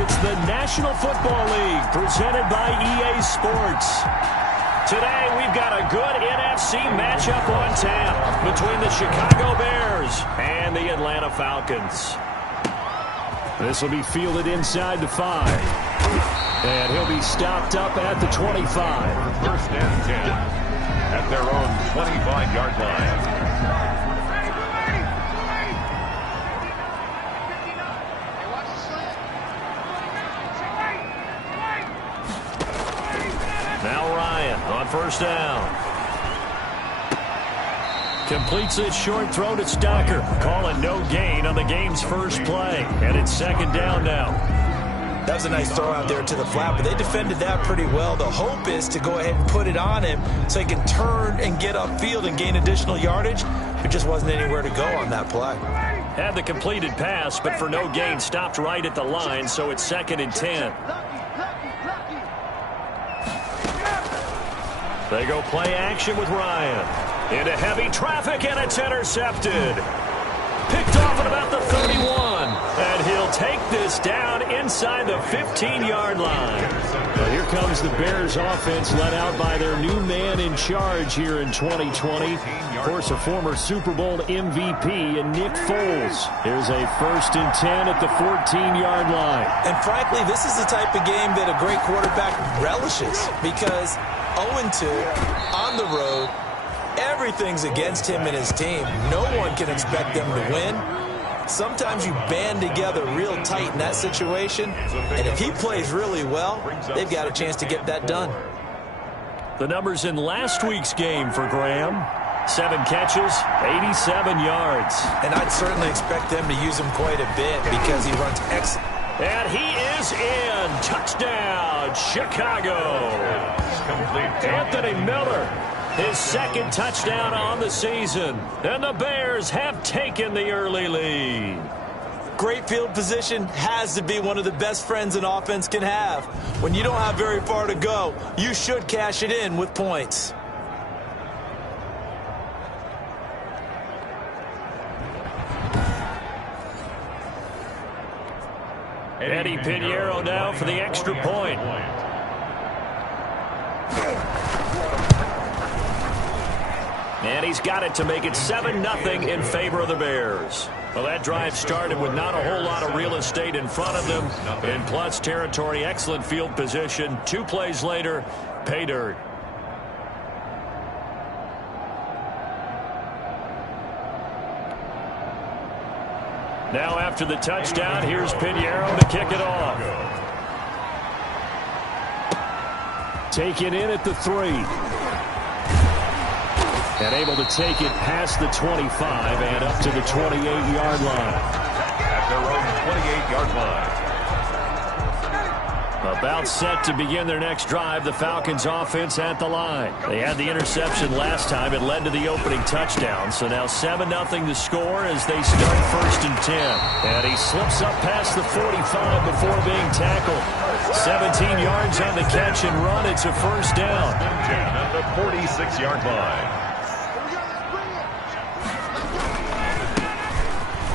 It's the National Football League presented by EA Sports. Today, we've got a good NFC matchup on tap between the Chicago Bears and the Atlanta Falcons. This will be fielded inside the 5. And he'll be stopped up at the 25. First and 10 at their own 25-yard line. Now Ryan on first down. Completes it short throw to Stocker. Calling no gain on the game's first play. And it's second down now. That was a nice throw out there to the flat, but they defended that pretty well. The hope is to go ahead and put it on him so he can turn and get upfield and gain additional yardage. There just wasn't anywhere to go on that play. Had the completed pass, but for no gain, stopped right at the line, so it's second and 10. They go play action with Ryan. Into heavy traffic, and it's intercepted. Picked off at about the 31. And he'll take this down inside the 15-yard line. Well, here comes the Bears offense led out by their new man in charge here in 2020. Of course, a former Super Bowl MVP in Nick Foles. Here's a first and 10 at the 14-yard line. And frankly, this is the type of game that a great quarterback relishes because 0-2 on the road, everything's against him and his team. No one can expect them to win. Sometimes you band together real tight in that situation, and if he plays really well, they've got a chance to get that done. The numbers in last week's game for Graham: 7 catches, 87 yards. And I'd certainly expect them to use him quite a bit because he runs excellent. And he is in. Touchdown, Chicago. Anthony Miller, his second touchdown on the season. And the Bears have taken the early lead. Great field position has to be one of the best friends an offense can have. When you don't have very far to go, you should cash it in with points. Eddie Pinheiro now for the extra point. And he's got it to make it 7-0 in favor of the Bears. Well, that drive started with not a whole lot of real estate in front of them. In plus territory, excellent field position. 2 plays later, pay dirt. Now after the touchdown, here's Pinheiro to kick it off. Taken in at the 3. And able to take it past the 25 and up to the 28-yard line. At their own 28-yard line. About set to begin their next drive, the Falcons offense at the line. They had the interception last time. It led to the opening touchdown. So now 7-0 to score as they start first and 10. And he slips up past the 45 before being tackled. 17 yards on the catch and run. It's a first down. 10 at the 46-yard line.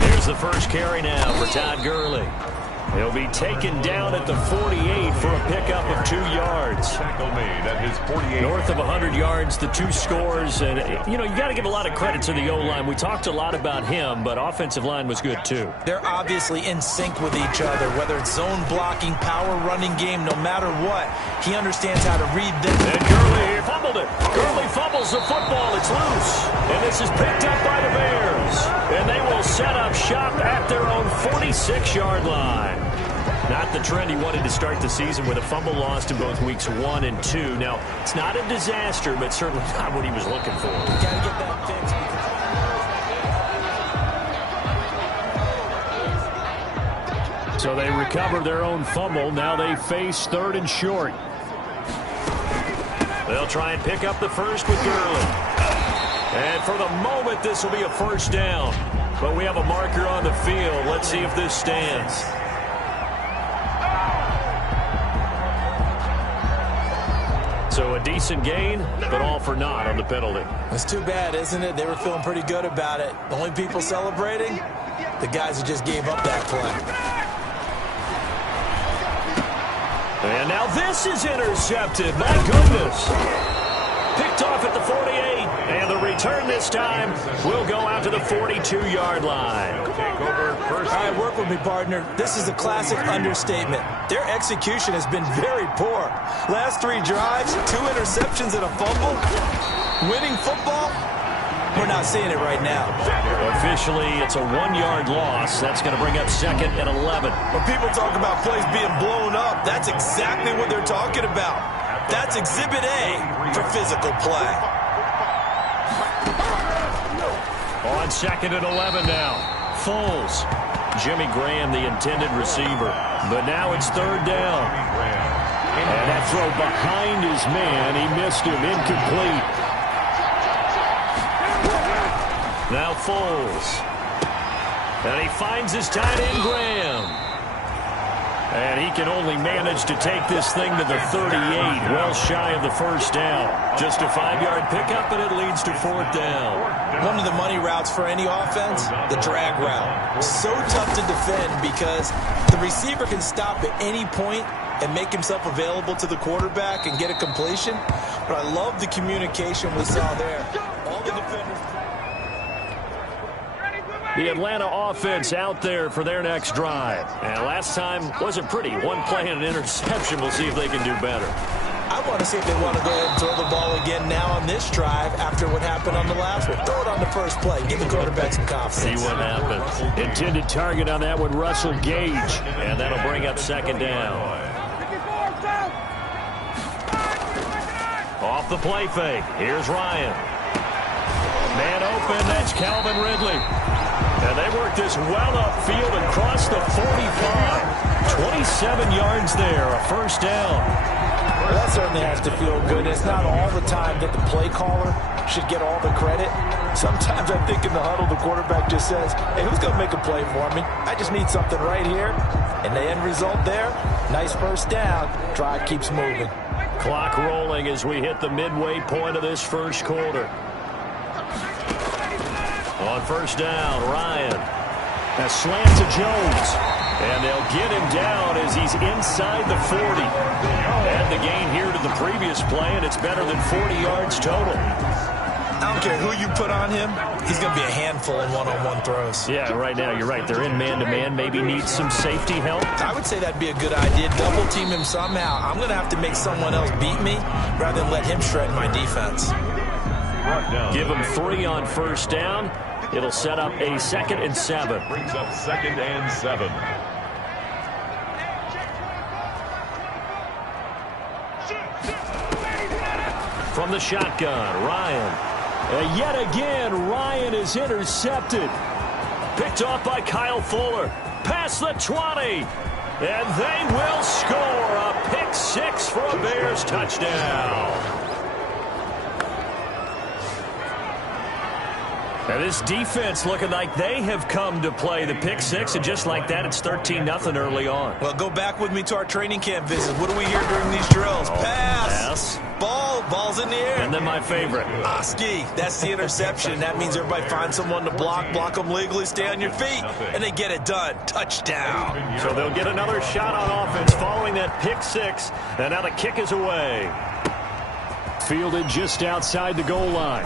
Here's the first carry now for Todd Gurley. He'll be taken down at the 48 for a pickup of 2 yards. Tackle made at his 48. North of 100 yards, the 2 scores. And, you know, you got to give a lot of credit to the O-line. We talked a lot about him, but offensive line was good, too. They're obviously in sync with each other, whether it's zone blocking, power running game, no matter what. He understands how to read them. And Gurley fumbled it. Gurley fumbles the football. It's loose. And this is picked up by the Bears. And they will set up shop at their own 46-yard line. Not the trend he wanted to start the season with a fumble lost in both weeks 1 and 2. Now, it's not a disaster, but certainly not what he was looking for. You got to get that fixed. So they recover their own fumble. Now they face 3rd and short. They'll try and pick up the first with Gurley. And for the moment, this will be a first down. But we have a marker on the field. Let's see if this stands. So a decent gain, but all for naught on the penalty. It's too bad, isn't it? They were feeling pretty good about it. The only people celebrating, the guys who just gave up that play. And now this is intercepted. My goodness. Picked off at the 48. And the return this time will go out to the 42-yard line. All right, work with me, partner. This is a classic understatement. Their execution has been very poor. Last 3 drives, 2 interceptions and a fumble. Winning football? We're not seeing it right now. Officially, it's a 1-yard loss. That's going to bring up 2nd and 11. When people talk about plays being blown up, that's exactly what they're talking about. That's Exhibit A for physical play. On 2nd and 11 now. Foles. Jimmy Graham, the intended receiver. But now it's 3rd down. And that throw behind his man. He missed him. Incomplete. Now Foles. And he finds his tight end, Graham. And he can only manage to take this thing to the 38, well shy of the 1st down. Just a 5-yard pickup, and it leads to 4th down. One of the money routes for any offense, the drag route. So tough to defend because the receiver can stop at any point and make himself available to the quarterback and get a completion. But I love the communication we saw there. All the defenders. The Atlanta offense out there for their next drive. And last time wasn't pretty. 1 play and an interception. We'll see if they can do better. I want to see if they want to go ahead and throw the ball again now on this drive after what happened on the last one. Throw it on the first play. Give the quarterback some confidence. See what happens. Intended target on that one, Russell Gage. And that'll bring up 2nd down. Off the play fake. Here's Ryan. Man open. That's Calvin Ridley. And they work this well upfield and cross the 45. 27 yards there, a 1st down. Well, that certainly has to feel good. It's not all the time that the play caller should get all the credit. Sometimes I think in the huddle, the quarterback just says, hey, who's going to make a play for me? I just need something right here. And the end result there, nice 1st down. Drive keeps moving. Clock rolling as we hit the midway point of this 1st quarter. On 1st down, Ryan. A slant to Jones. And they'll get him down as he's inside the 40. Add the gain here to the previous play, and it's better than 40 yards total. I don't care who you put on him. He's going to be a handful in one-on-one throws. Yeah, right now you're right. They're in man-to-man. Maybe needs some safety help. I would say that'd be a good idea. Double team him somehow. I'm going to have to make someone else beat me rather than let him shred my defense. Give him 3 on 1st down. It'll set up a 2nd and 7. Brings up 2nd and 7. From the shotgun, Ryan. Yet again, Ryan is intercepted. Picked off by Kyle Fuller. Past the 20. And they will score a pick 6 for a Bears touchdown. And this defense looking like they have come to play the pick 6, and just like that, it's 13-0 early on. Well, go back with me to our training camp visit. What do we hear during these drills? Pass. Ball's in the air. And then my favorite. Ski. That's the interception. That means everybody finds someone to block them legally, stay on your feet, and they get it done. Touchdown. So they'll get another shot on offense following that pick 6, and now the kick is away. Fielded just outside the goal line.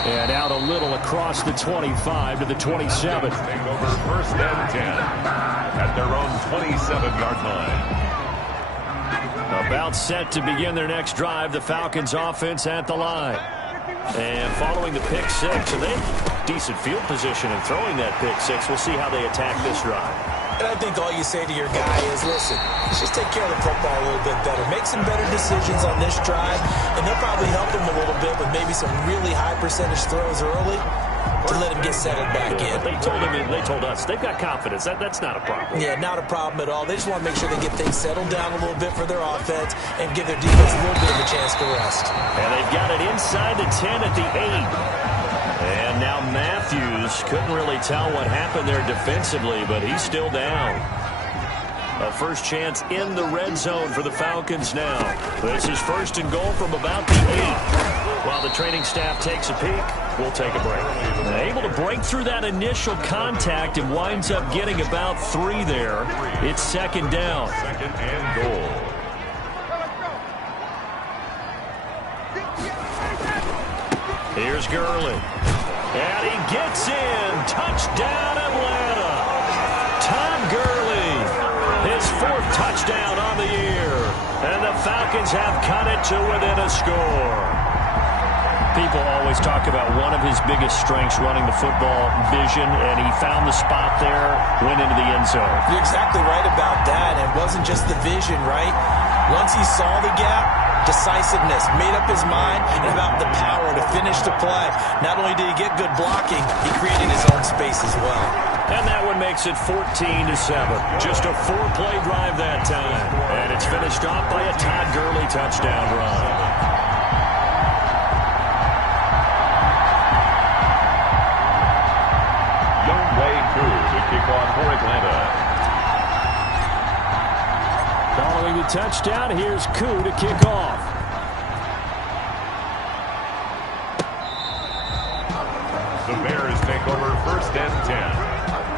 And out a little across the 25 to the 27. Take over 1st and 10 at their own 27-yard line. About set to begin their next drive, the Falcons offense at the line. And following the pick 6, and they have decent field position in throwing that pick 6. We'll see how they attack this drive. And I think all you say to your guy is, listen, let's just take care of the football a little bit better. Make some better decisions on this drive, and they'll probably help him a little bit with maybe some really high percentage throws early to let him get settled back in. They told us they've got confidence. That's not a problem. Yeah, not a problem at all. They just want to make sure they get things settled down a little bit for their offense and give their defense a little bit of a chance to rest. And they've got it inside the 10 at the 8. And now Matthews couldn't really tell what happened there defensively, but he's still down. A first chance in the red zone for the Falcons now. This is first and goal from about the 8. While the training staff takes a peek, we'll take a break. Able to break through that initial contact and winds up getting about 3 there. It's second down. Second and goal. Here's Gurley. And he gets in. Touchdown, Atlanta. Todd Gurley, his 4th touchdown on the year. And the Falcons have cut it to within a score. People always talk about one of his biggest strengths running the football, vision, and he found the spot there, went into the end zone. You're exactly right about that. It wasn't just the vision, right? Once he saw the gap, decisiveness, made up his mind, and about the power to finish the play. Not only did he get good blocking, he created his own space as well. And that one makes it 14-7. Just a 4-play drive that time. And it's finished off by a Todd Gurley touchdown run. To kick off for Atlanta. Following the touchdown, here's Koo to kick off. The Bears take over first and 10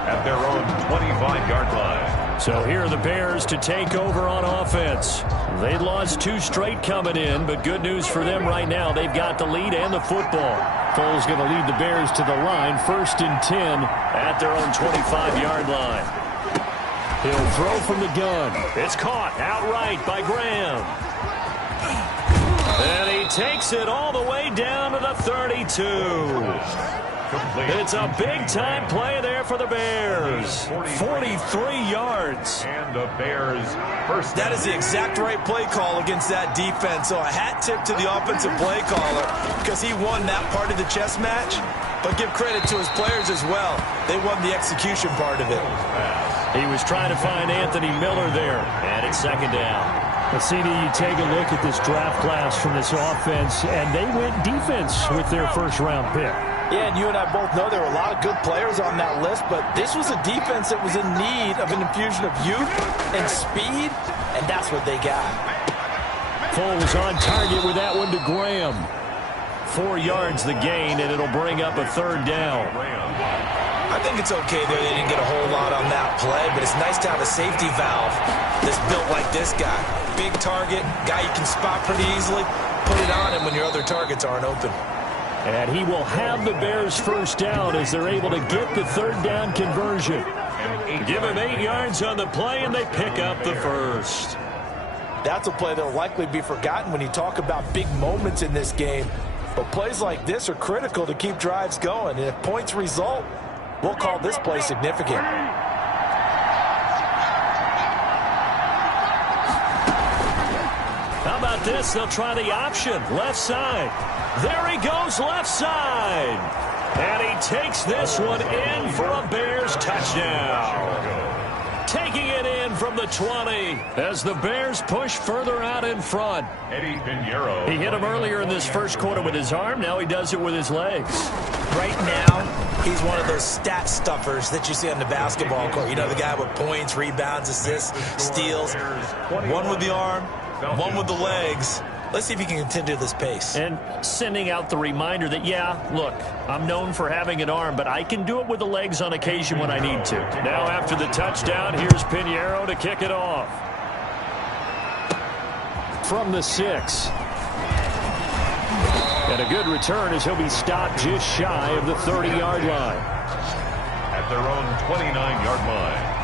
at their own 25-yard line. So here are the Bears to take over on offense. They lost 2 straight coming in, but good news for them right now. They've got the lead and the football. Foles going to lead the Bears to the line, first and 10 at their own 25-yard line. He'll throw from the gun. It's caught outright by Graham. And he takes it all the way down to the 32. It's a big-time play there for the Bears. 43 yards. And the Bears first. That is the exact right play call against that defense. So a hat tip to the offensive play caller because he won that part of the chess match. But give credit to his players as well. They won the execution part of it. He was trying to find Anthony Miller there. And it's second down. But CD, you take a look at this draft class from this offense, and they went defense with their first-round pick. Yeah, and you and I both know there were a lot of good players on that list, but this was a defense that was in need of an infusion of youth and speed, and that's what they got. Foles on target with that one to Graham. 4 yards the gain, and it'll bring up a third down. I think it's okay there. They didn't get a whole lot on that play, but it's nice to have a safety valve that's built like this guy. Big target, guy you can spot pretty easily. Put it on him when your other targets aren't open. And he will have the Bears first down as they're able to get the third down conversion. Give him 8 yards on the play, and they pick up the first. That's a play that will likely be forgotten when you talk about big moments in this game. But plays like this are critical to keep drives going. And if points result, we'll call this play significant. How about this? They'll try the option. Left side. There he goes, left side. And he takes this one in for a Bears touchdown. Taking it in from the 20 as the Bears push further out in front. He hit him earlier in this first quarter with his arm. Now he does it with his legs. Right now, he's one of those stat stuffers that you see on the basketball court. You know, the guy with points, rebounds, assists, steals. One with the arm, one with the legs. Let's see if he can continue this pace. And sending out the reminder that, yeah, look, I'm known for having an arm, but I can do it with the legs on occasion when I need to. Now after the touchdown, here's Pinheiro to kick it off. From the 6. And a good return as he'll be stopped just shy of the 30-yard line. At their own 29-yard line.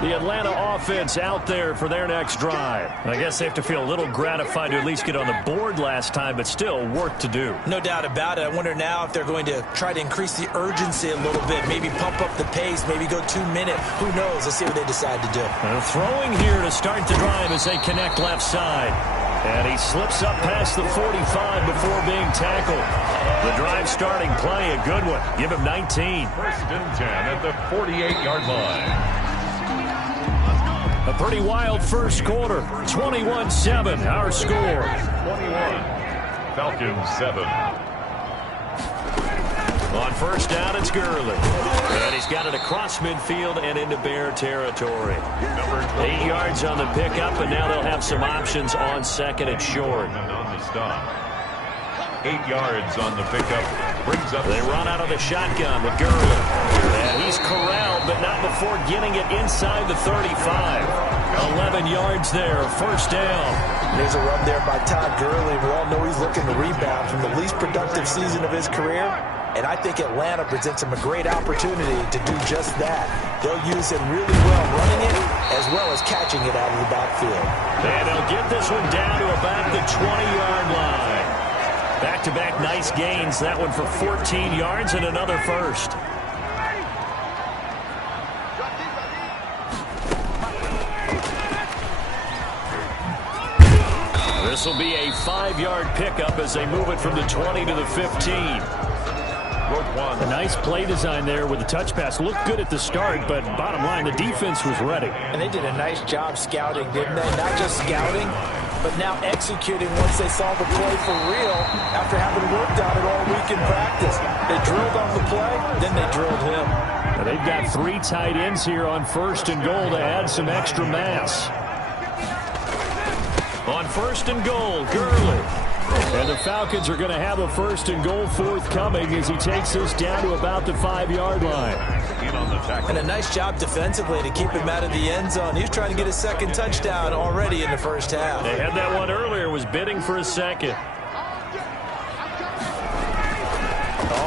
The Atlanta offense out there for their next drive. I guess they have to feel a little gratified to at least get on the board last time, but still work to do. No doubt about it. I wonder now if they're going to try to increase the urgency a little bit, maybe pump up the pace, maybe go 2 minute. Who knows? Let's see what they decide to do. And throwing here to start the drive as they connect left side. And he slips up past the 45 before being tackled. The drive starting play, a good one. Give him 19. First and 10 at the 48-yard line. A pretty wild first quarter. 21-7, our score. 21. Falcons 7. On first down, it's Gurley. And he's got it across midfield and into Bear territory. 8 yards on the pickup, and now they'll have some options on second and short. On the stop. 8 yards on the pickup. Brings up. They run out of the shotgun with Gurley. And he's corralled, but not before getting it inside the 35. 11 yards there, first down. There's a run there by Todd Gurley. We all know he's looking to rebound from the least productive season of his career. And I think Atlanta presents him a great opportunity to do just that. They'll use him really well running it as well as catching it out of the backfield. And they'll get this one down to about the 20-yard line. Back-to-back nice gains. That one for 14 yards and another first. This will be a 5-yard pickup as they move it from the 20 to the 15. A nice play design there with the touch pass. Looked good at the start, but bottom line, the defense was ready. And they did a nice job scouting, didn't they? Not just scouting, but now executing once they saw the play for real after having worked on it all week in practice. They drilled on the play, then they drilled him. Now they've got 3 tight ends here on first and goal to add some extra mass. On first and goal, Gurley. And the Falcons are going to have a first and goal forthcoming as he takes this down to about the 5-yard line. And a nice job defensively to keep him out of the end zone. He was trying to get his second touchdown already in the first half. They had that one earlier, was bidding for a second.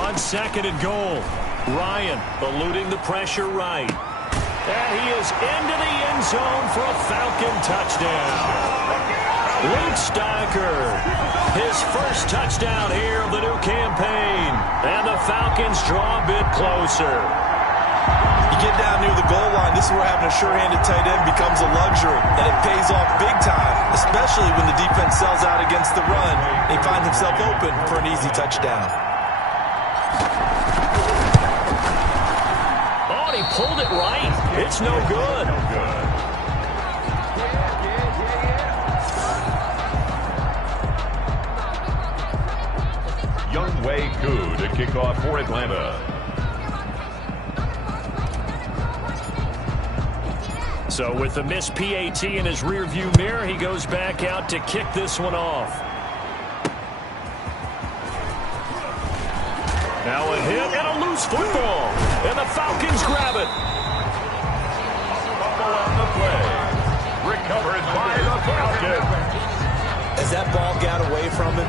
On second and goal, Ryan eluding the pressure right. And he is into the end zone for a Falcon touchdown. Luke Stocker, his first touchdown here of the new campaign. And the Falcons draw a bit closer. You get down near the goal line, this is where having a sure-handed tight end becomes a luxury. And it pays off big time, especially when the defense sells out against the run. He finds himself open for an easy touchdown. Oh, and he pulled it right. It's no good. Younghoe Koo to kick off for Atlanta. So with the missed PAT in his rearview mirror, he goes back out to kick this one off. Now a hit and a loose football. And the Falcons grab it. Fumble on the play. Recovered by the Falcons. As that ball got away from him,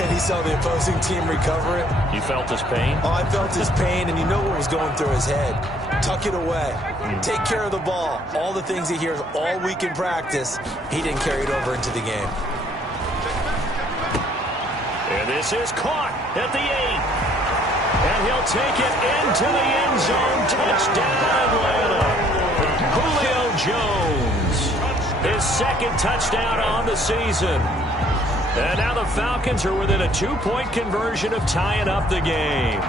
and he saw the opposing team recover it. You felt his pain? Oh, I felt his pain, and you know what was going through his head. Tuck it away. Take care of the ball. All the things he hears all week in practice, he didn't carry it over into the game. And this is caught at the 8. And he'll take it into the end zone. Touchdown, Atlanta. Julio Jones. His second touchdown on the season. And now the Falcons are within a 2-point conversion of tying up the game.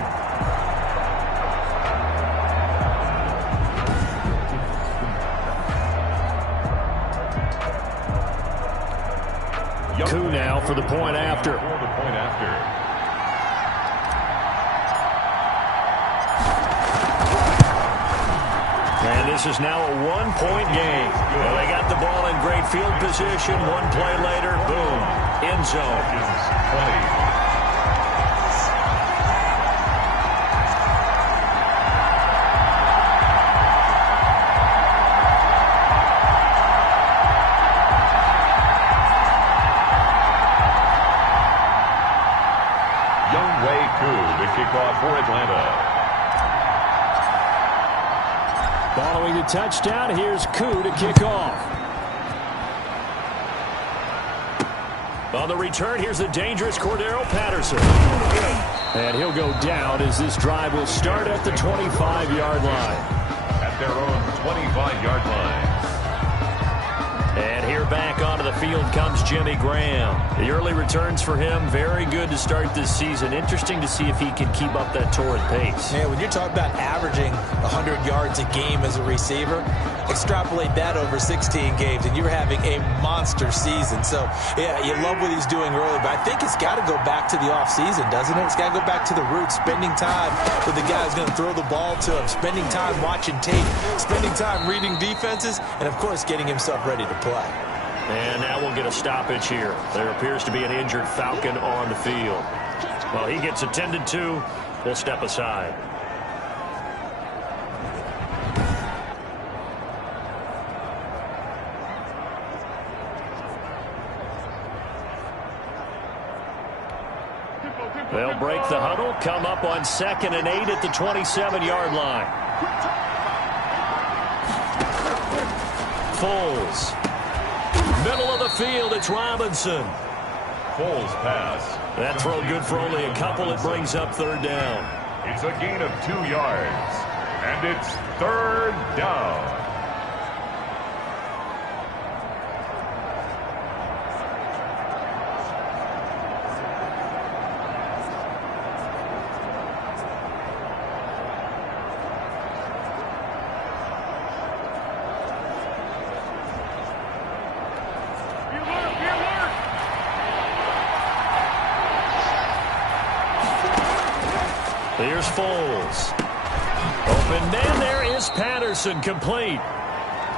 Koo now for the point after. And this is now a 1-point game. Well, they got the ball in great field position. One play later, boom, end zone. 20. Younghoe Koo to kick off for Atlanta. Following the touchdown, here's Koo to kick off. On the return, here's the dangerous Cordero Patterson. And he'll go down as this drive will start at the 25-yard line. At their own 25-yard line. And here back onto the field comes Jimmy Graham. The early returns for him, very good to start this season. Interesting to see if he can keep up that torrid pace. Yeah, when you're talking about averaging 100 yards a game as a receiver, extrapolate that over 16 games, and you're having a monster season. So, yeah, you love what he's doing early, but I think it's got to go back to the offseason, doesn't it? It's got to go back to the roots, spending time with the guy who's going to throw the ball to him, spending time watching tape, spending time reading defenses, and, of course, getting himself ready to play. And now we'll get a stoppage here. There appears to be an injured Falcon on the field. Well, he gets attended to. We'll step aside. They'll break the huddle, come up on 2nd and 8 at the 27-yard line. Foles. Middle of the field, it's Robinson. Foles pass. That throw good for only a couple. It brings up 3rd down. It's a gain of 2 yards. And it's 3rd down. Here's Foles. Open man, there is Patterson, complete.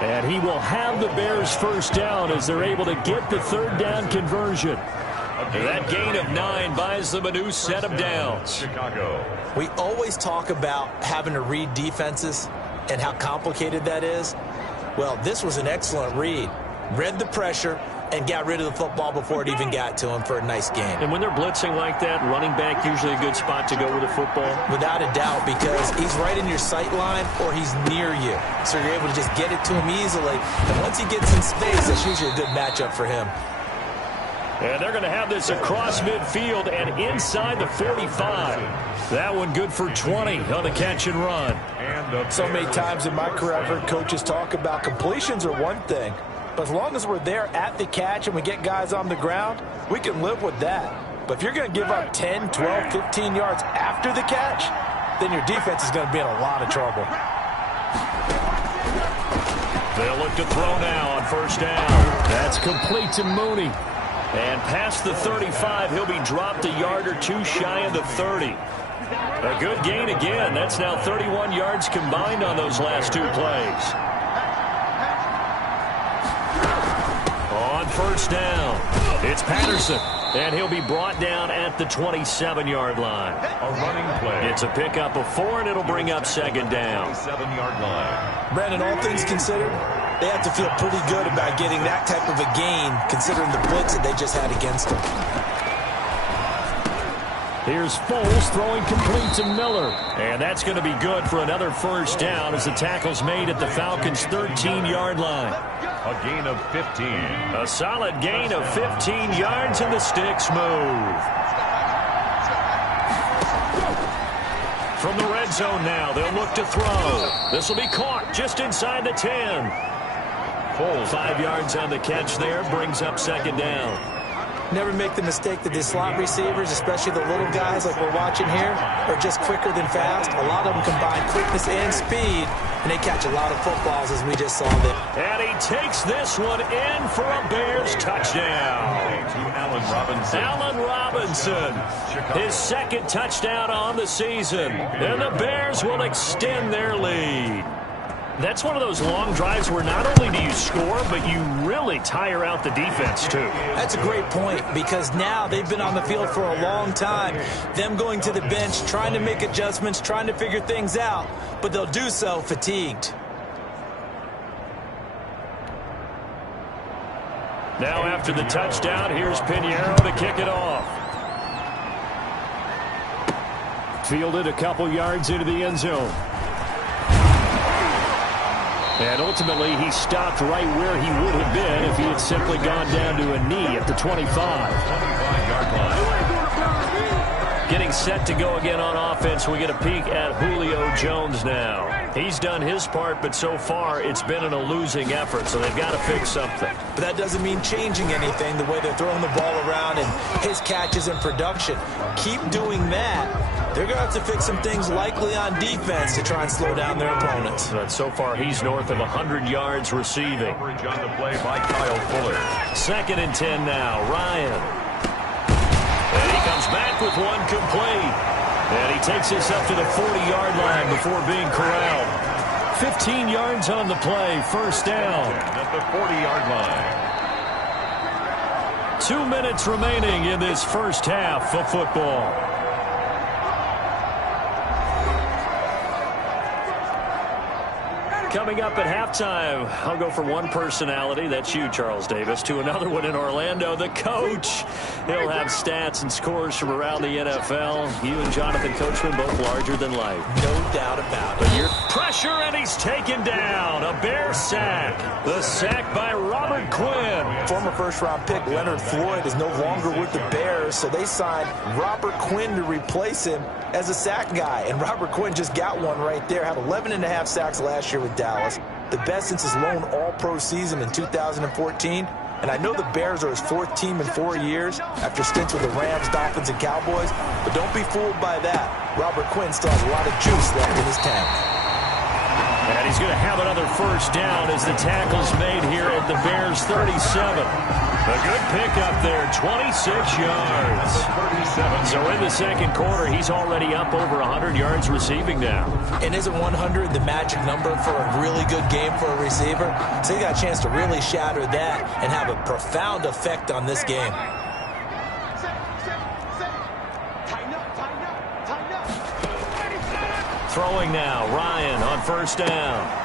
And he will have the Bears' 1st down as they're able to get the 3rd down conversion. That gain of 9 buys them a new set of downs. Chicago. We always talk about having to read defenses and how complicated that is. Well, this was an excellent read. Read the pressure and got rid of the football before it even got to him for a nice game. And when they're blitzing like that, running back usually a good spot to go with the football. Without a doubt, because he's right in your sight line or he's near you. So you're able to just get it to him easily. And once he gets in space, that's usually a good matchup for him. And they're going to have this across midfield and inside the 45. That one good for 20 on the catch and run. So many times in my career, I've heard coaches talk about completions are one thing. But as long as we're there at the catch and we get guys on the ground, we can live with that. But if you're going to give up 10, 12, 15 yards after the catch, then your defense is going to be in a lot of trouble. They'll look to throw now on 1st down. That's complete to Mooney. And past the 35, he'll be dropped a yard or 2 shy of the 30. A good gain again. That's now 31 yards combined on those last 2 plays. On 1st down, it's Patterson. And he'll be brought down at the 27-yard line. A running play. It's a pickup of 4, and it'll bring up 2nd down. 7-yard line. Brandon, all things considered, they have to feel pretty good about getting that type of a gain, considering the blitz that they just had against them. Here's Foles throwing complete to Miller. And that's going to be good for another 1st down as the tackle's made at the Falcons' 13-yard line. A gain of 15. A solid gain of 15 yards, and the sticks move. From the red zone now, they'll look to throw. This will be caught just inside the 10. Foles 5 yards on the catch there, brings up 2nd down. Never make the mistake that the slot receivers, especially the little guys like we're watching here, are just quicker than fast. A lot of them combine quickness and speed, and they catch a lot of footballs, as we just saw there. And he takes this one in for a Bears touchdown. Allen Robinson, his 2nd touchdown on the season. And the Bears will extend their lead. That's one of those long drives where not only do you score, but you really tire out the defense, too. That's a great point, because now they've been on the field for a long time. Them going to the bench, trying to make adjustments, trying to figure things out, but they'll do so fatigued. Now after the touchdown, here's Pinheiro to kick it off. Fielded a couple yards into the end zone. And ultimately, he stopped right where he would have been if he had simply gone down to a knee at the 25. 25-yard line. Getting set to go again on offense, we get a peek at Julio Jones now. He's done his part, but so far it's been in a losing effort, so they've got to fix something. But that doesn't mean changing anything, the way they're throwing the ball around and his catches and production. Keep doing that. They're going to have to fix some things likely on defense to try and slow down their opponents. But so far he's north of 100 yards receiving. Coverage on the play by Kyle Fuller. 2nd and 10 now. Ryan. And he comes back with one complete. And he takes this up to the 40-yard line before being corralled. 15 yards on the play. First down. At the 40-yard line. 2 minutes remaining in this first half of football. Coming up at halftime, I'll go from one personality, that's you, Charles Davis, to another one in Orlando, the coach. He'll have stats and scores from around the NFL. You and Jonathan Coachman both larger than life. No doubt about it. Pressure, and he's taken down. A Bear sack. The sack by Robert Quinn. Former first-round pick Leonard Floyd is no longer with the Bears, so they signed Robert Quinn to replace him as a sack guy. And Robert Quinn just got one right there. Had 11.5 sacks last year with Dallas. The best since his lone all-pro season in 2014. And I know the Bears are his 4th team in 4 years after stints with the Rams, Dolphins, and Cowboys. But don't be fooled by that. Robert Quinn still has a lot of juice left in his tank. And he's going to have another first down as the tackle's made here at the Bears' 37. A good pickup there, 26 yards. So in the second quarter, he's already up over 100 yards receiving now. And isn't 100 the magic number for a really good game for a receiver? So he got a chance to really shatter that and have a profound effect on this game. Throwing now, Ryan on first down.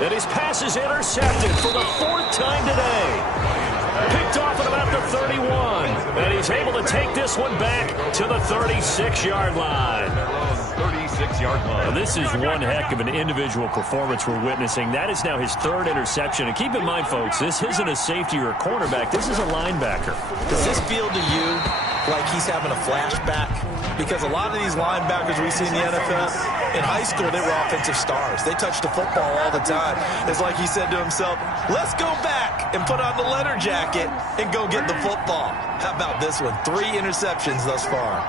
And his pass is intercepted for the 4th time today. Picked off at about the 31. And he's able to take this one back to the 36-yard line. 36-yard line. Now, this is one heck of an individual performance we're witnessing. That is now his 3rd interception. And keep in mind, folks, this isn't a safety or a cornerback. This is a linebacker. Does this feel to you like he's having a flashback? Because a lot of these linebackers we see in the NFL, in high school, they were offensive stars. They touched the football all the time. It's like he said to himself, let's go back and put on the leather jacket and go get the football. How about this one? 3 interceptions thus far.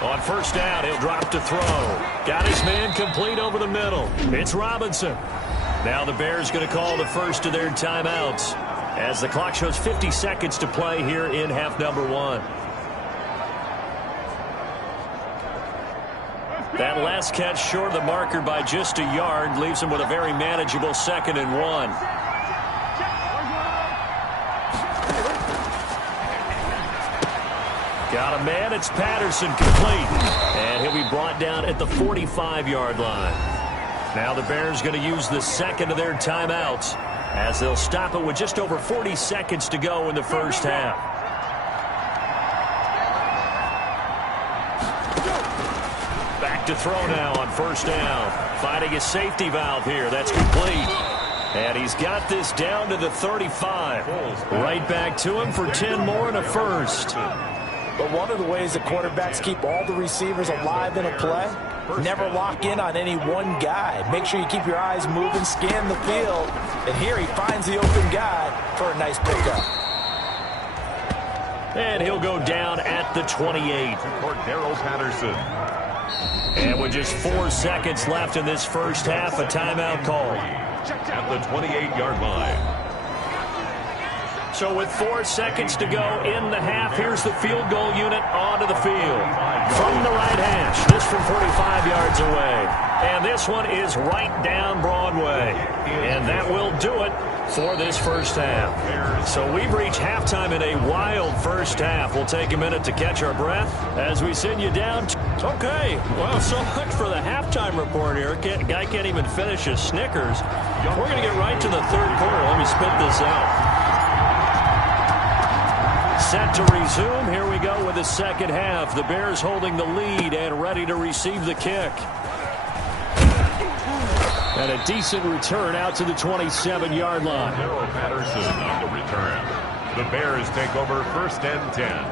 On first down, he'll drop to throw. Got his man complete over the middle. It's Robinson. Now the Bears going to call the first of their timeouts as the clock shows 50 seconds to play here in half number 1. That last catch short of the marker by just a yard leaves him with a very manageable 2nd and 1. Got a man, it's Patterson, complete. And he'll be brought down at the 45-yard line. Now the Bears going to use the second of their timeouts as they'll stop it with just over 40 seconds to go in the first half. Back to throw now on first down. Finding a safety valve here. That's complete. And he's got this down to the 35. Right back to him for 10 more and a first. But one of the ways that quarterbacks keep all the receivers alive in a play, never lock in on any one guy. Make sure you keep your eyes moving, scan the field. And here he finds the open guy for a nice pickup. And he'll go down at the 28. Cordero Patterson. And with just 4 seconds left in this first half, a timeout call. At the 28-yard line. So with 4 seconds to go in the half, here's the field goal unit onto the field. From the right hash, this from 45 yards away. And this one is right down Broadway. And that will do it for this first half. So we've reached halftime in a wild first half. We'll take a minute to catch our breath as we send you down. Okay, well, so much for the halftime report here. Guy can't even finish his Snickers. We're going to get right to the third quarter. Let me spit this out. Set to resume. Here we go with the second half. The Bears holding the lead and ready to receive the kick. And a decent return out to the 27-yard line. Cordero Patterson on the return. The Bears take over 1st and 10.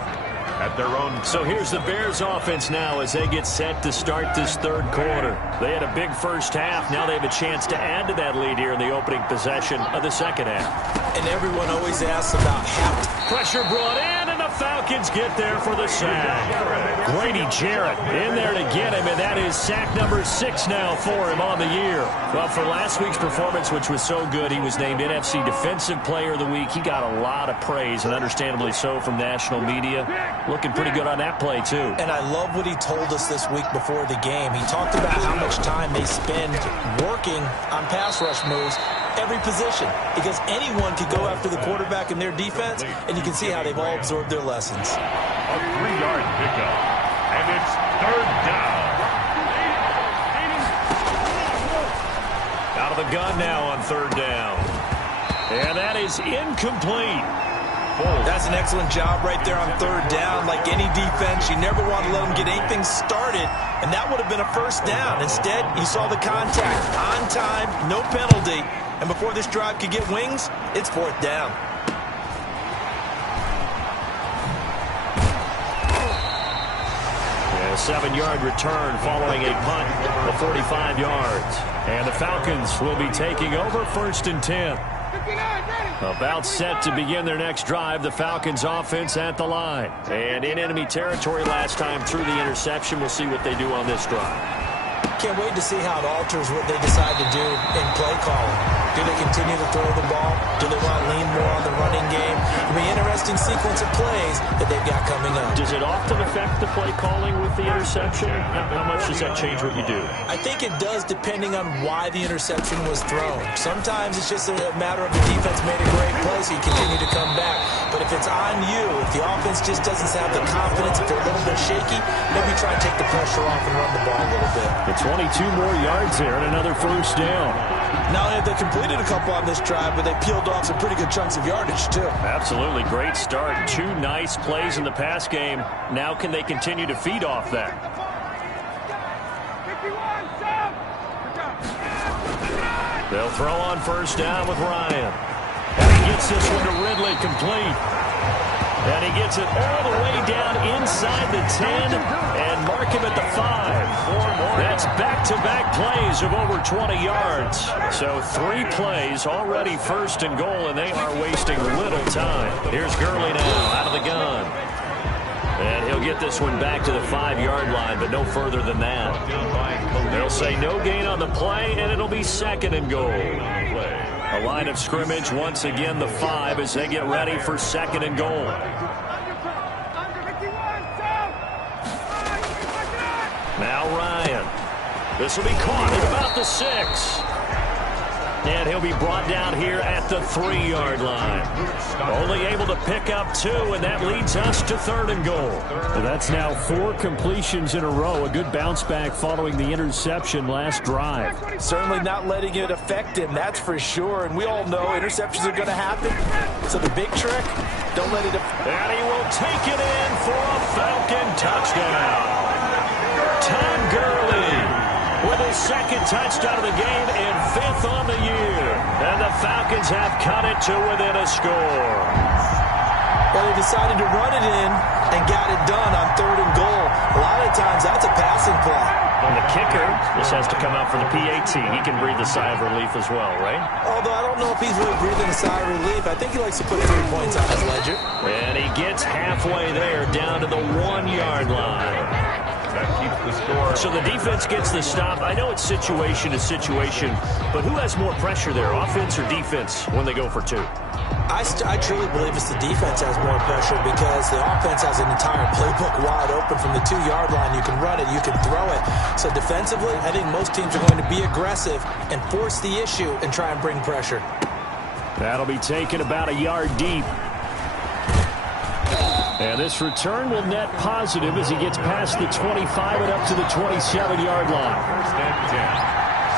at their own. So here's the Bears offense now as they get set to start this third quarter. They had a big first half. Now they have a chance to add to that lead here in the opening possession of the second half. And everyone always asks about half. Pressure brought in, and the Falcons get there for the sack. Grady Jarrett in there to get him, and that is sack number 6 now for him on the year. Well, for last week's performance, which was so good, he was named NFC Defensive Player of the Week. He got a lot of praise, and understandably so, from national media. Looking pretty good on that play, too. And I love what he told us this week before the game. He talked about how much time they spend working on pass rush moves, every position, because anyone could go after the quarterback in their defense, and you can see how they've all absorbed their lessons. A 3-yard pickup, and it's third down. Out of the gun now on third down. And that is incomplete. That's an excellent job right there on third down. Like any defense, you never want to let them get anything started, and that would have been a first down. Instead, you saw the contact on time, no penalty, and before this drive could get wings, it's fourth down. And a 7-yard return following a punt of 45 yards. And the Falcons will be taking over first and 10. About set to begin their next drive, the Falcons offense at the line. And in enemy territory last time through the interception. We'll see what they do on this drive. Can't wait to see how it alters what they decide to do in play calling. Do they continue to throw the ball? Do they want to lean more on the running game? It'll be an interesting sequence of plays that they've got coming up. Does it often affect the play calling with the interception? How much does that change what you do? I think it does, depending on why the interception was thrown. Sometimes it's just a matter of the defense made a great play, so you continue to come back. But if it's on you, if the offense just doesn't have the confidence, if they're a little bit shaky, maybe try and take the pressure off and run the ball a little bit. The 22 more yards there and another first down. Not only have they completed a couple on this drive, but they peeled off some pretty good chunks of yardage, too. Absolutely. Great start. 2 nice plays in the pass game. Now can they continue to feed off that? They'll throw on first down with Ryan. And he gets this one to Ridley complete. And he gets it all the way down inside the 10 and mark him at the 5. That's back-to-back plays of over 20 yards. So 3 plays already first and goal, and they are wasting little time. Here's Gurley now out of the gun. And he'll get this one back to the 5-yard line, but no further than that. They'll say no gain on the play, and it'll be second and goal. A line of scrimmage, once again the 5 as they get ready for second and goal. Now Ryan. This will be caught at about the 6. And he'll be brought down here at the 3-yard line. Only able to pick up 2, and that leads us to third and goal. Well, that's now 4 completions in a row. A good bounce back following the interception last drive. Certainly not letting it affect him, that's for sure. And we all know interceptions are going to happen. So the big trick, don't let it affect. And he will take it in for a Falcon touchdown. Todd Gurley with his second touchdown of the game and 5th on the year. And the Falcons have cut it to within a score. Well, they decided to run it in and got it done on third and goal. A lot of times that's a passing play. And the kicker, this has to come out for the PAT. He can breathe a sigh of relief as well, right? Although I don't know if he's really breathing a sigh of relief. I think he likes to put 3 points on his ledger. And he gets halfway there down to the 1-yard line. That keeps the score. So the defense gets the stop. I know it's situation to situation, but who has more pressure there, offense or defense, when they go for 2? I truly believe it's the defense has more pressure because the offense has an entire playbook wide open from the 2-yard line. You can run it, you can throw it. So defensively, I think most teams are going to be aggressive and force the issue and try and bring pressure. That'll be taken about a yard deep. And this return will net positive as he gets past the 25 and up to the 27-yard line. First and 10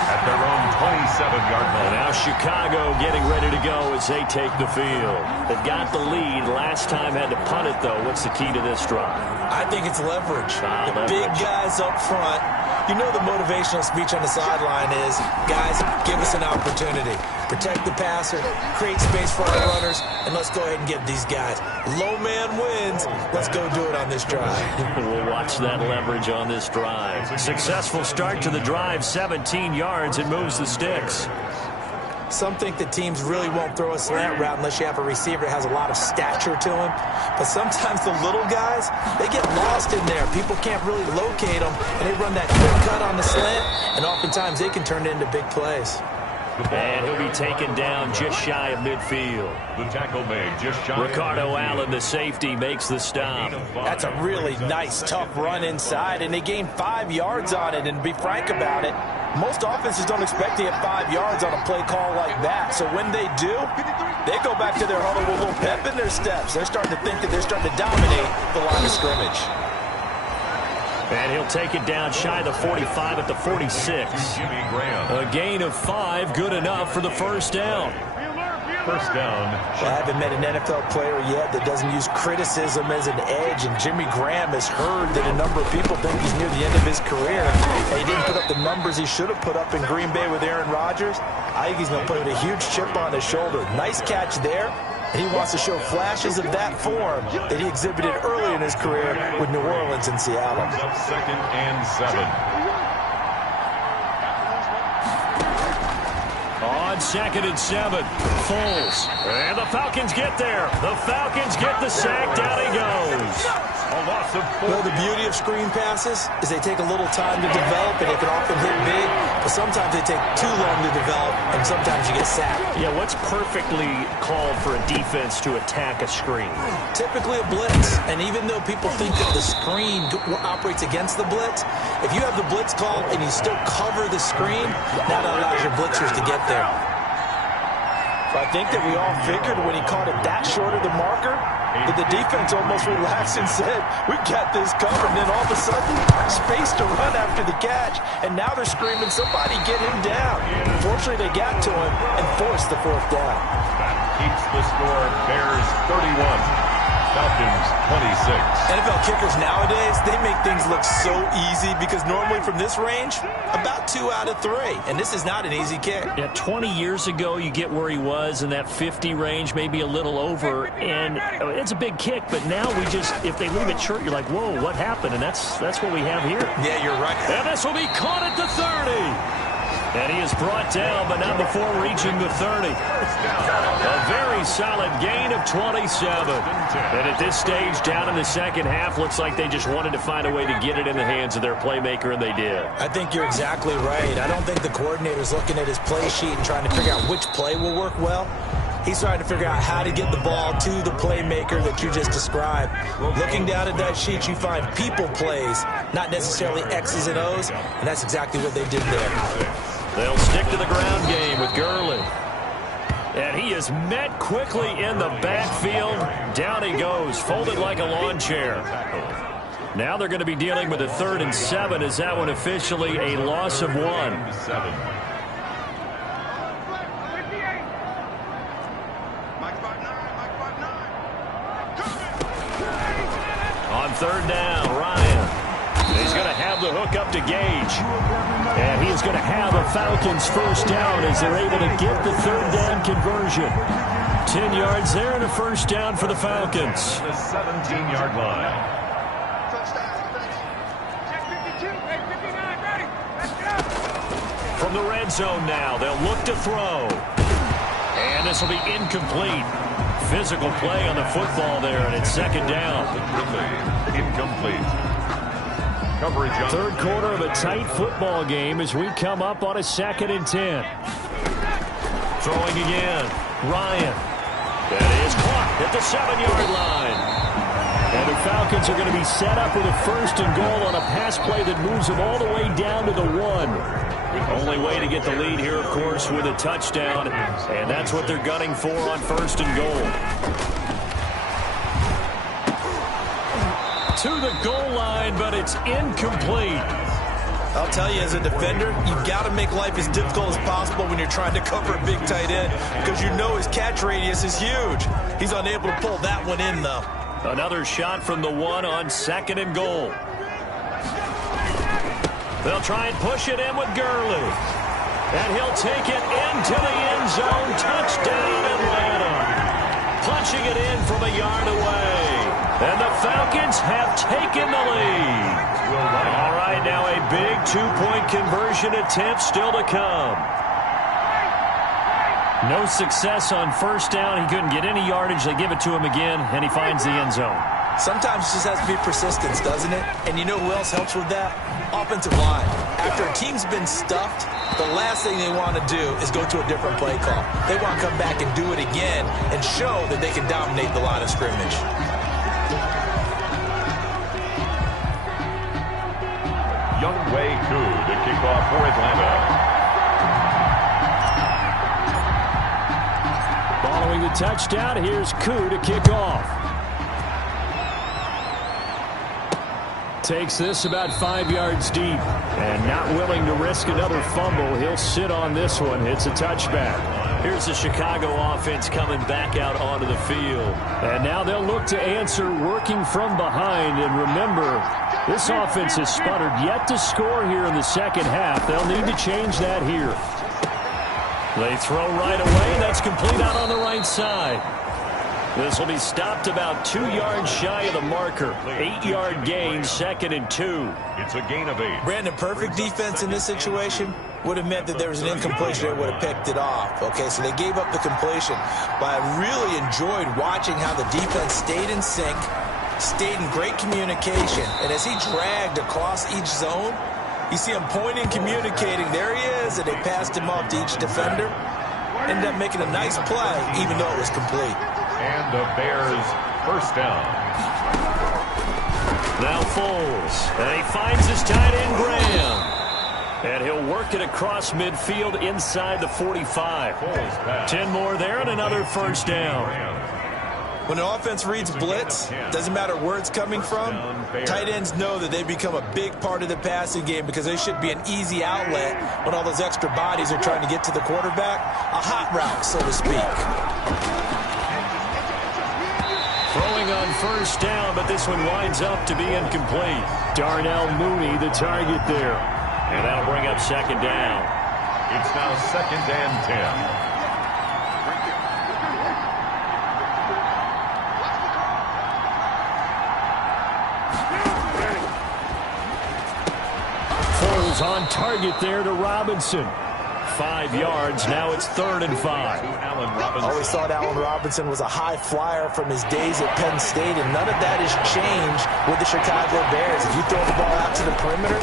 at their own 27-yard line. And now Chicago getting ready to go as they take the field. They've got the lead. Last time had to punt it, though. What's the key to this drive? I think it's leverage. Leverage. Big guys up front You know the motivational speech on the sideline is, guys, give us an opportunity. Protect the passer, create space for our runners, and let's go ahead and get these guys. Low man wins. Let's go do it on this drive. We'll watch that leverage on this drive. Successful start to the drive, 17 yards. It moves the sticks. Some think that teams really won't throw a slant route unless you have a receiver that has a lot of stature to him. But sometimes the little guys, they get lost in there. People can't really locate them, and they run that quick cut on the slant, and oftentimes they can turn it into big plays. And he'll be taken down just shy of midfield. The tackle made just shy. Ricardo Allen, the safety, makes the stop. That's a really nice, tough run inside, and they gained 5 yards on it. And to be frank about it, most offenses don't expect to get 5 yards on a play call like that. So when they do, they go back to their huddle with a little pep in their steps. They're starting to think that they're starting to dominate the line of scrimmage. And he'll take it down shy of the 45 at the 46. A gain of 5, good enough for the first down. First down. I haven't met an NFL player yet that doesn't use criticism as an edge, and Jimmy Graham has heard that a number of people think he's near the end of his career, and he didn't put up the numbers he should have put up in Green Bay with Aaron Rodgers. I think he's going to put a huge chip on his shoulder. Nice catch there, and he wants to show flashes of that form that he exhibited early in his career with New Orleans and Seattle. Second and 7. On second and 7, Foles. And the Falcons get there. The Falcons get the sack. Down he goes. A loss of 4. Well, the beauty of screen passes is they take a little time to develop, and they can often hit big, but sometimes they take too long to develop, and sometimes you get sacked. Yeah, what's perfectly called for a defense to attack a screen? Typically a blitz, and even though people think that the screen operates against the blitz, if you have the blitz call and you still cover the screen, that allows your blitzers to get there. So I think that we all figured when he caught it that short of the marker that the defense almost relaxed and said, we got this covered. And then all of a sudden, space to run after the catch. And now they're screaming, somebody get him down. Fortunately, they got to him and forced the 4th down. That keeps the score. Bears 31. Falcons 26. NFL kickers nowadays, they make things look so easy because normally from this range, about 2 out of 3. And this is not an easy kick. Yeah, 20 years ago, you get where he was in that 50 range, maybe a little over. And it's a big kick, but now we just, if they leave it short, you're like, whoa, what happened? And that's what we have here. Yeah, you're right. And this will be caught at the 30. And he is brought down, but not before reaching the 30. A very solid gain of 27. And at this stage, down in the second half, looks like they just wanted to find a way to get it in the hands of their playmaker, and they did. I think you're exactly right. I don't think the coordinator's looking at his play sheet and trying to figure out which play will work well. He's trying to figure out how to get the ball to the playmaker that you just described. Looking down at that sheet, you find people plays, not necessarily X's and O's, and that's exactly what they did there. They'll stick to the ground game with Gurley. And he is met quickly in the backfield. Down he goes, folded like a lawn chair. Now they're going to be dealing with a 3rd and 7. Is that one officially a loss of 1? 7. On 3rd down, Ryan. He's going to have the hook up to Gage. And he is going to have a Falcons first down as they're able to get the 3rd down conversion. 10 yards there and a first down for the Falcons. The 17-yard line. From the red zone now, they'll look to throw. And this will be incomplete. Physical play on the football there, and it's 2nd down. Incomplete. Coverage on 3rd quarter of a tight football game as we come up on a 2nd and 10. Throwing again. Ryan. That is caught at the 7-yard line. And the Falcons are going to be set up with a 1st and goal on a pass play that moves them all the way down to the 1. Only way to get the lead here, of course, with a touchdown. And that's what they're gunning for on 1st and goal. To the goal line, but it's incomplete. I'll tell you, as a defender, you've got to make life as difficult as possible when you're trying to cover a big tight end because you know his catch radius is huge. He's unable to pull that one in, though. Another shot from the 1 on 2nd and goal. They'll try and push it in with Gurley. And he'll take it into the end zone. Touchdown, Atlanta. Punching it in from a yard away. And the Falcons have taken the lead. All right, now a big two-point conversion attempt still to come. No success on first down. He couldn't get any yardage. They give it to him again, and he finds the end zone. Sometimes it just has to be persistence, doesn't it? And you know who else helps with that? Offensive line. After a team's been stuffed, the last thing they want to do is go to a different play call. They want to come back and do it again and show that they can dominate the line of scrimmage. Younghoe Koo to kick off for Atlanta. Following the touchdown, here's Koo to kick off. Takes this about 5 yards deep. And not willing to risk another fumble. He'll sit on this one. It's a touchback. Here's the Chicago offense coming back out onto the field. And now they'll look to answer working from behind. And remember, this offense has sputtered yet to score here in the second half. They'll need to change that here. They throw right away. That's complete out on the right side. This will be stopped about 2 yards shy of the marker. 8-yard gain, 2nd and 2. It's a gain of 8. Brandon, perfect defense in this situation would have meant that there was an incompletion. They would have picked it off. Okay, so they gave up the completion. But I really enjoyed watching how the defense stayed in sync, stayed in great communication. And as he dragged across each zone, you see him pointing, communicating. There he is, and they passed him off to each defender. Ended up making a nice play, even though it was complete. And the Bears first down. Now Foles. And he finds his tight end, Graham. And he'll work it across midfield inside the 45. 10 more there and another first down. When an offense reads blitz, doesn't matter where it's coming from, tight ends know that they become a big part of the passing game because they should be an easy outlet when all those extra bodies are trying to get to the quarterback. A hot route, so to speak. Throwing on first down, but this one winds up to be incomplete. Darnell Mooney, the target there. And that'll bring up second down. It's now 2nd and 10. On target there to Robinson. 5 yards. Now it's 3rd and 5. Always thought Allen Robinson was a high flyer from his days at Penn State, and none of that has changed with the Chicago Bears. If you throw the ball out to the perimeter,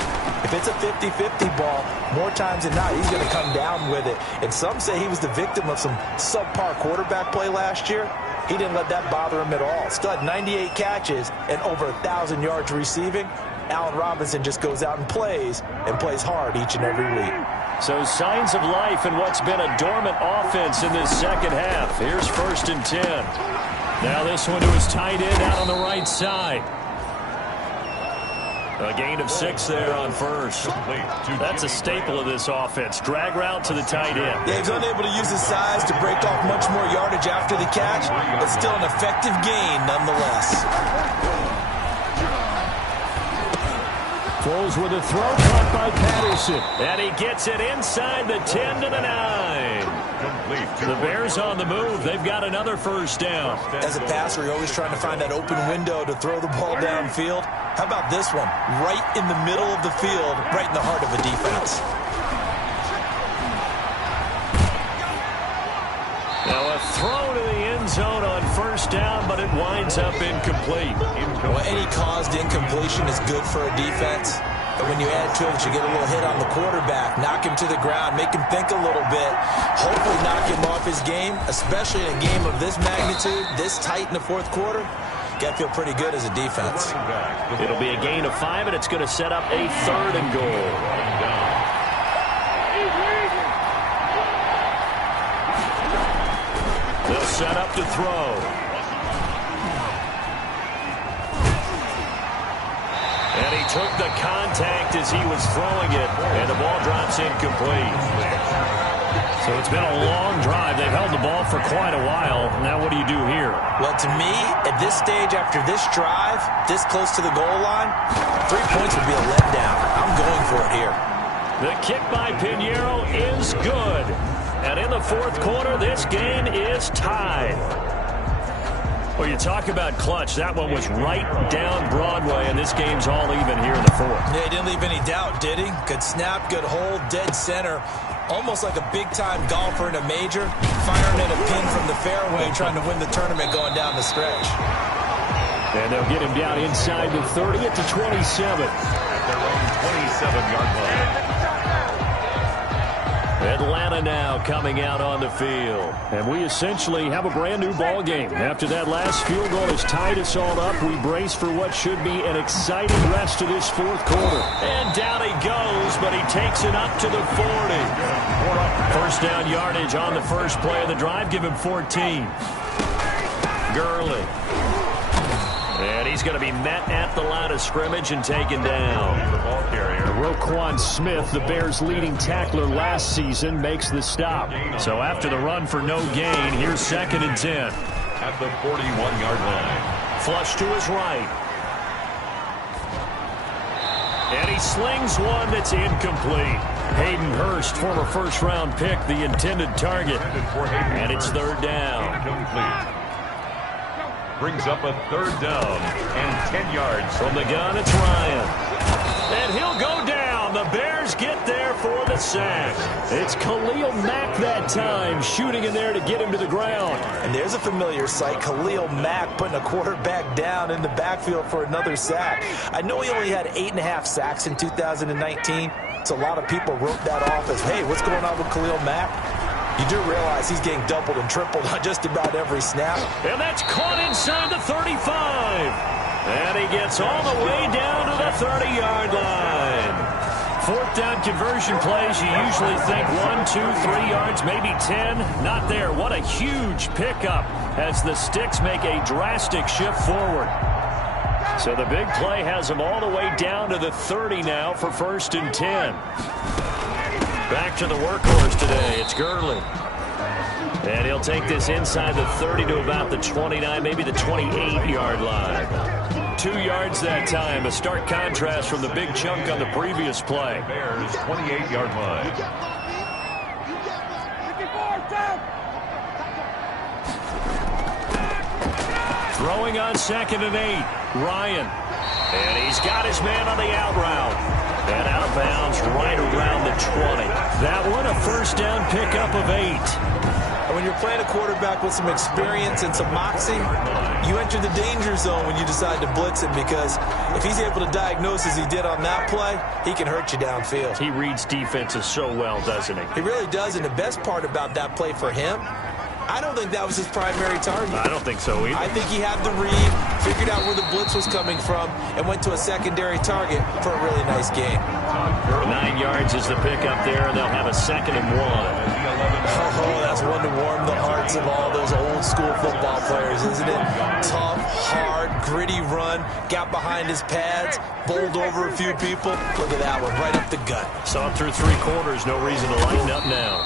if it's a 50-50 ball, more times than not, he's going to come down with it. And some say he was the victim of some subpar quarterback play last year. He didn't let that bother him at all. Still had 98 catches and over 1,000 yards receiving. Allen Robinson just goes out and plays hard each and every week. So signs of life in what's been a dormant offense in this second half. Here's 1st and 10. Now this one to his tight end out on the right side. A gain of 6 there on first. That's a staple of this offense. Drag route to the tight end. Yeah, he's unable to use his size to break off much more yardage after the catch, but still an effective gain nonetheless. Foles with a throw caught by Patterson. And he gets it inside the 10 to the 9. The Bears on the move. They've got another first down. As a passer, you're always trying to find that open window to throw the ball downfield. How about this one? Right in the middle of the field, right in the heart of a defense. Now a throw to the end zone on first down, but it winds up incomplete. Well, any caused incompletion is good for a defense. But when you add to it, you get a little hit on the quarterback, knock him to the ground, make him think a little bit, hopefully knock him off his game, especially in a game of this magnitude, this tight in the fourth quarter. Got to feel pretty good as a defense. It'll be a gain of 5, and it's going to set up a 3rd and goal. They'll set up to throw. And he took the contact as he was throwing it, and the ball drops incomplete. So it's been a long drive. They've held the ball for quite a while. Now what do you do here? Well, to me, at this stage, after this drive, this close to the goal line, 3 points would be a letdown. I'm going for it here. The kick by Pinheiro is good. And in the fourth quarter, this game is tied. Well, you talk about clutch. That one was right down Broadway, and this game's all even here in the fourth. Yeah, he didn't leave any doubt, did he? Good snap, good hold, dead center. Almost like a big-time golfer in a major, firing at a pin from the fairway, trying to win the tournament going down the stretch. And they'll get him down inside the 30 at the 27. At their own 27-yard line. Atlanta now coming out on the field. And we essentially have a brand-new ball game. After that last field goal has tied us all up, we brace for what should be an exciting rest of this fourth quarter. And down he goes, but he takes it up to the 40. First down yardage on the first play of the drive. Give him 14. Gurley. And he's going to be met at the line of scrimmage and taken down. The ball carrier. Roquan Smith, the Bears' leading tackler last season, makes the stop. So after the run for no gain, here's 2nd and 10. At the 41-yard line. Flush to his right. And he slings one that's incomplete. Hayden Hurst, former first-round pick, the intended target. And it's 3rd down. Incomplete. Brings up a 3rd down and 10 yards. From the gun, it's Ryan. And he'll go down. The Bears get there for the sack. It's Khalil Mack that time, shooting in there to get him to the ground. And there's a familiar sight, Khalil Mack putting a quarterback down in the backfield for another sack. I know he only had 8.5 sacks in 2019, so a lot of people wrote that off as, hey, what's going on with Khalil Mack? You do realize he's getting doubled and tripled on just about every snap. And that's caught inside the 35. And he gets all the way down to the 30-yard line. 4th down conversion plays, you usually think 1, 2, 3 yards, maybe 10. Not there. What a huge pickup as the Sticks make a drastic shift forward. So the big play has them all the way down to the 30 now for 1st and 10. Back to the workhorse today. It's Gurley. And he'll take this inside the 30 to about the 29, maybe the 28-yard line. 2 yards that time. A stark contrast from the big chunk on the previous play. Bears 28-yard line. Throwing on 2nd and 8. Ryan. And he's got his man on the out route. And out of bounds right around the 20. That one a 1st down pickup of 8. And when you're playing a quarterback with some experience and some moxie, you enter the danger zone when you decide to blitz him, because if he's able to diagnose as he did on that play, he can hurt you downfield. He reads defenses so well, doesn't he? He really does, and the best part about that play for him, I don't think that was his primary target. I don't think so either. I think he had the read, figured out where the blitz was coming from, and went to a secondary target for a really nice gain. 9 yards is the pickup there, and they'll have a 2nd and 1. Oh, that's one to warm the hearts of all those old school football players, isn't it? Tough, hard, gritty run, got behind his pads, bowled over a few people. Look at that one, right up the gut. Saw it through 3 quarters, no reason to lighten up now.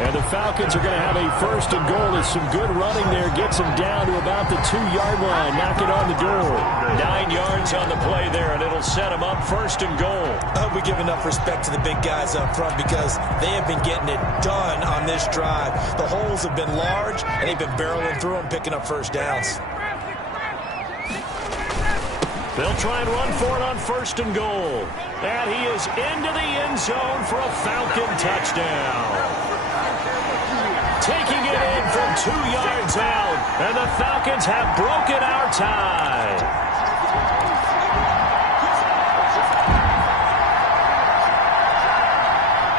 And the Falcons are going to have a 1st and goal. There's some good running there. Gets them down to about the 2-yard line. Knock it on the door. 9 yards on the play there, and it'll set them up 1st and goal. I hope we give enough respect to the big guys up front, because they have been getting it done on this drive. The holes have been large, and they've been barreling through them, picking up 1st downs. They'll try and run for it on 1st and goal. And he is into the end zone for a Falcon touchdown. Taking it in from 2 yards out, and the Falcons have broken our tie.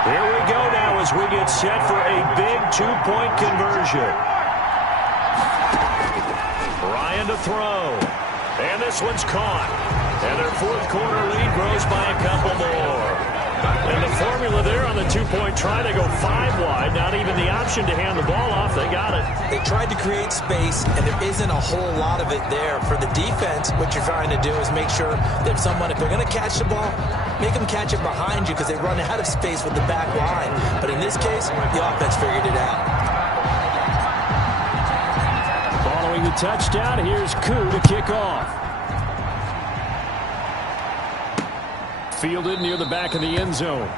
Here we go now as we get set for a big 2-point conversion. Ryan to throw, and this one's caught. And their 4th quarter lead grows by a couple more. And the formula there on the two-point try, they go 5 wide. Not even the option to hand the ball off. They got it. They tried to create space, and there isn't a whole lot of it there. For the defense, what you're trying to do is make sure that someone, if they're going to catch the ball, make them catch it behind you because they run out of space with the back line. But in this case, the offense figured it out. Following the touchdown, here's Koo to kick off. Fielded near the back of the end zone.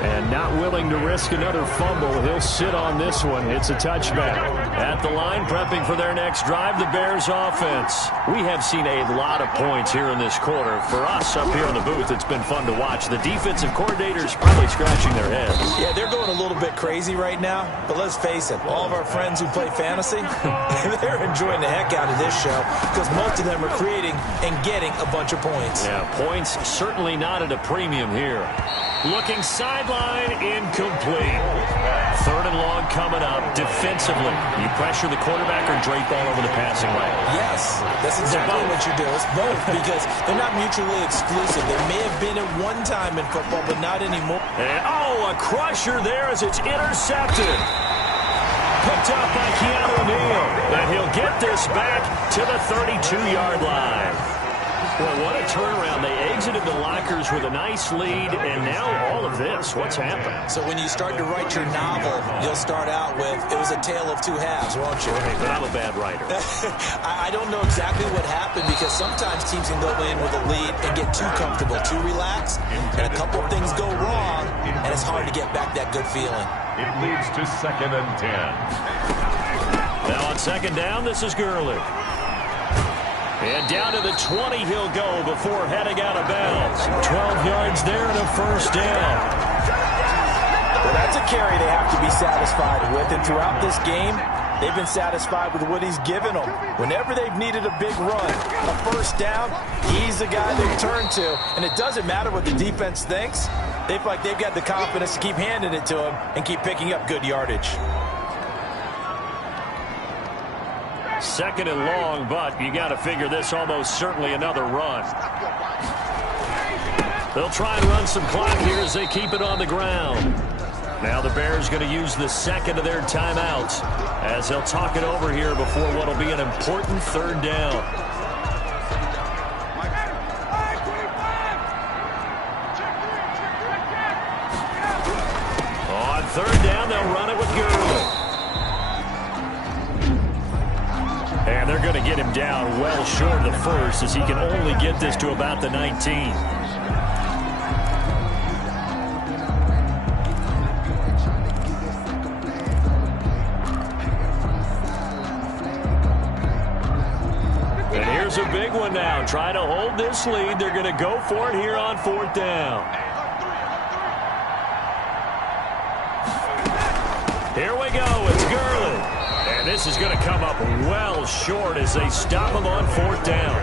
And not willing to risk another fumble. He'll sit on this one. It's a touchback. At the line, prepping for their next drive, the Bears offense. We have seen a lot of points here in this quarter. For us up here in the booth, it's been fun to watch. The defensive coordinators probably scratching their heads. Yeah, they're going a little bit crazy right now. But let's face it, all of our friends who play fantasy, they're enjoying the heck out of this show because most of them are creating and getting a bunch of points. Yeah, points certainly not at a premium here. Looking sideline, incomplete. 3rd and long coming up defensively. You pressure the quarterback or drape all over the passing lane? Yes, that's exactly what you do. It's both because they're not mutually exclusive. They may have been at one time in football, but not anymore. And, a crusher there as it's intercepted. Picked up by Keanu Neal. And he'll get this back to the 32-yard line. Well, what a turnaround. They exited the lockers with a nice lead, and now all of this. What's happened? So when you start to write your novel, you'll start out with, it was a tale of two halves, won't you? But I'm a bad writer. I don't know exactly what happened because sometimes teams can go in with a lead and get too comfortable, too relaxed, and a couple things go wrong, and it's hard to get back that good feeling. It leads to 2nd and 10. Now on 2nd down, this is Gurley. And down to the 20 he'll go before heading out of bounds. 12 yards there and a 1st down. Well, that's a carry they have to be satisfied with. And throughout this game, they've been satisfied with what he's given them. Whenever they've needed a big run, a 1st down, he's the guy they turn to. And it doesn't matter what the defense thinks. They feel like they've got the confidence to keep handing it to him and keep picking up good yardage. 2nd and long, but you got to figure this almost certainly another run. They'll try and run some clock here as they keep it on the ground. Now the Bears going to use the 2nd of their timeouts as they'll talk it over here before what will be an important 3rd down. On 3rd down, they'll run it with Gurley. And they're going to get him down well short of the 1st as he can only get this to about the 19. And here's a big one now. Try to hold this lead. They're going to go for it here on 4th down. Here we go. It's Gurley. And this is going to come up well short as they stop him on 4th down.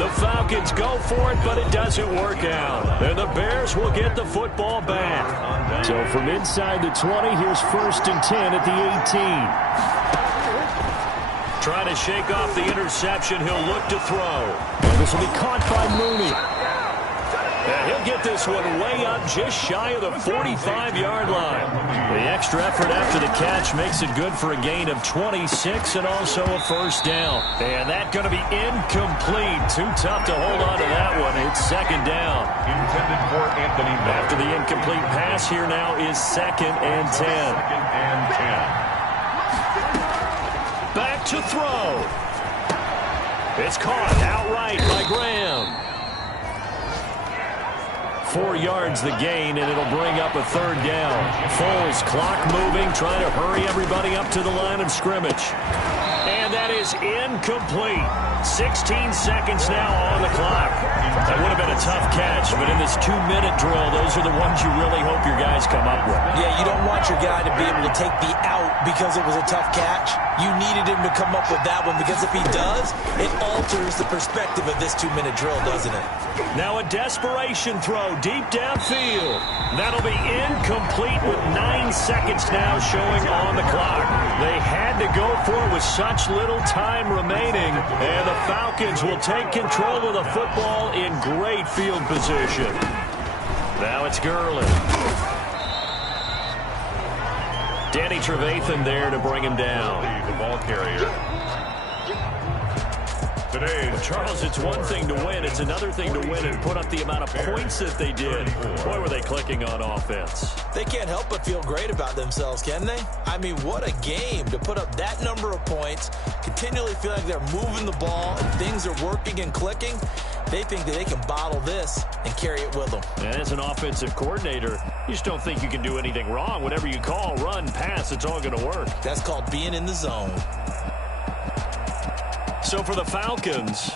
The Falcons go for it, but it doesn't work out. And the Bears will get the football back. So from inside the 20, here's 1st and 10 at the 18. Trying to shake off the interception. He'll look to throw. And this will be caught by Mooney. And he'll get this one way up just shy of the 45-yard line. The extra effort after the catch makes it good for a gain of 26 and also a 1st down. And that's going to be incomplete. Too tough to hold on to that one. It's 2nd down. Intended for Anthony Miller. After the incomplete pass, here now is 2nd and 10. 2nd and 10. Back to throw. It's caught outright by Graham. 4 yards the gain, and it'll bring up a 3rd down. Foles, clock moving, trying to hurry everybody up to the line of scrimmage. And that is incomplete. 16 seconds now on the clock. That would have been a tough catch, but in this 2-minute drill, those are the ones you really hope your guys come up with. Yeah, you don't want your guy to be able to take the out because it was a tough catch. You needed him to come up with that one because if he does, it alters the perspective of this 2-minute drill, doesn't it? Now a desperation throw deep downfield. That'll be incomplete with 9 seconds now showing on the clock. They had to go for it with such little time remaining, and the Falcons will take control of the football in great field position. Now it's Gurley. Danny Trevathan there to bring him down. The ball carrier. Today, Charles, it's one thing to win. It's another thing to win and put up the amount of points that they did. Boy, were they clicking on offense. They can't help but feel great about themselves, can they? I mean, what a game to put up that number of points, continually feel like they're moving the ball and things are working and clicking. They think that they can bottle this and carry it with them. And as an offensive coordinator, you just don't think you can do anything wrong. Whatever you call, run, pass, it's all going to work. That's called being in the zone. So for the Falcons,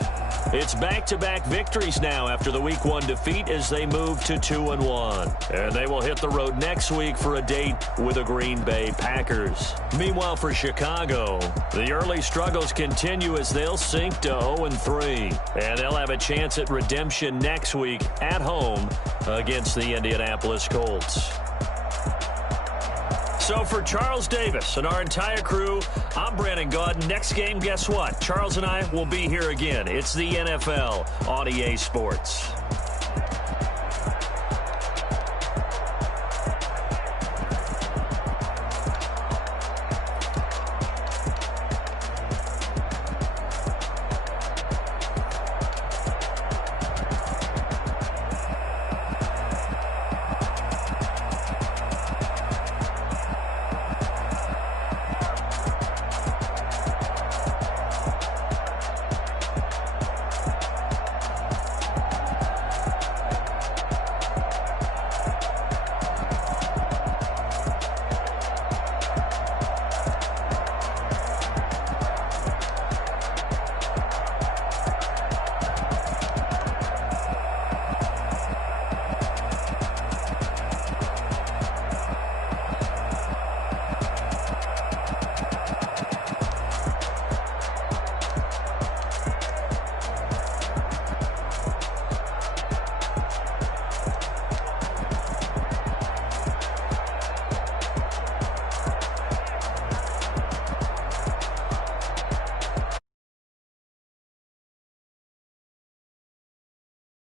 it's back-to-back victories now after the Week 1 defeat as they move to 2-1. And they will hit the road next week for a date with the Green Bay Packers. Meanwhile, for Chicago, the early struggles continue as they'll sink to 0-3. And they'll have a chance at redemption next week at home against the Indianapolis Colts. So for Charles Davis and our entire crew, I'm Brandon Gaudin. Next game, guess what? Charles and I will be here again. It's the NFL on EA Sports.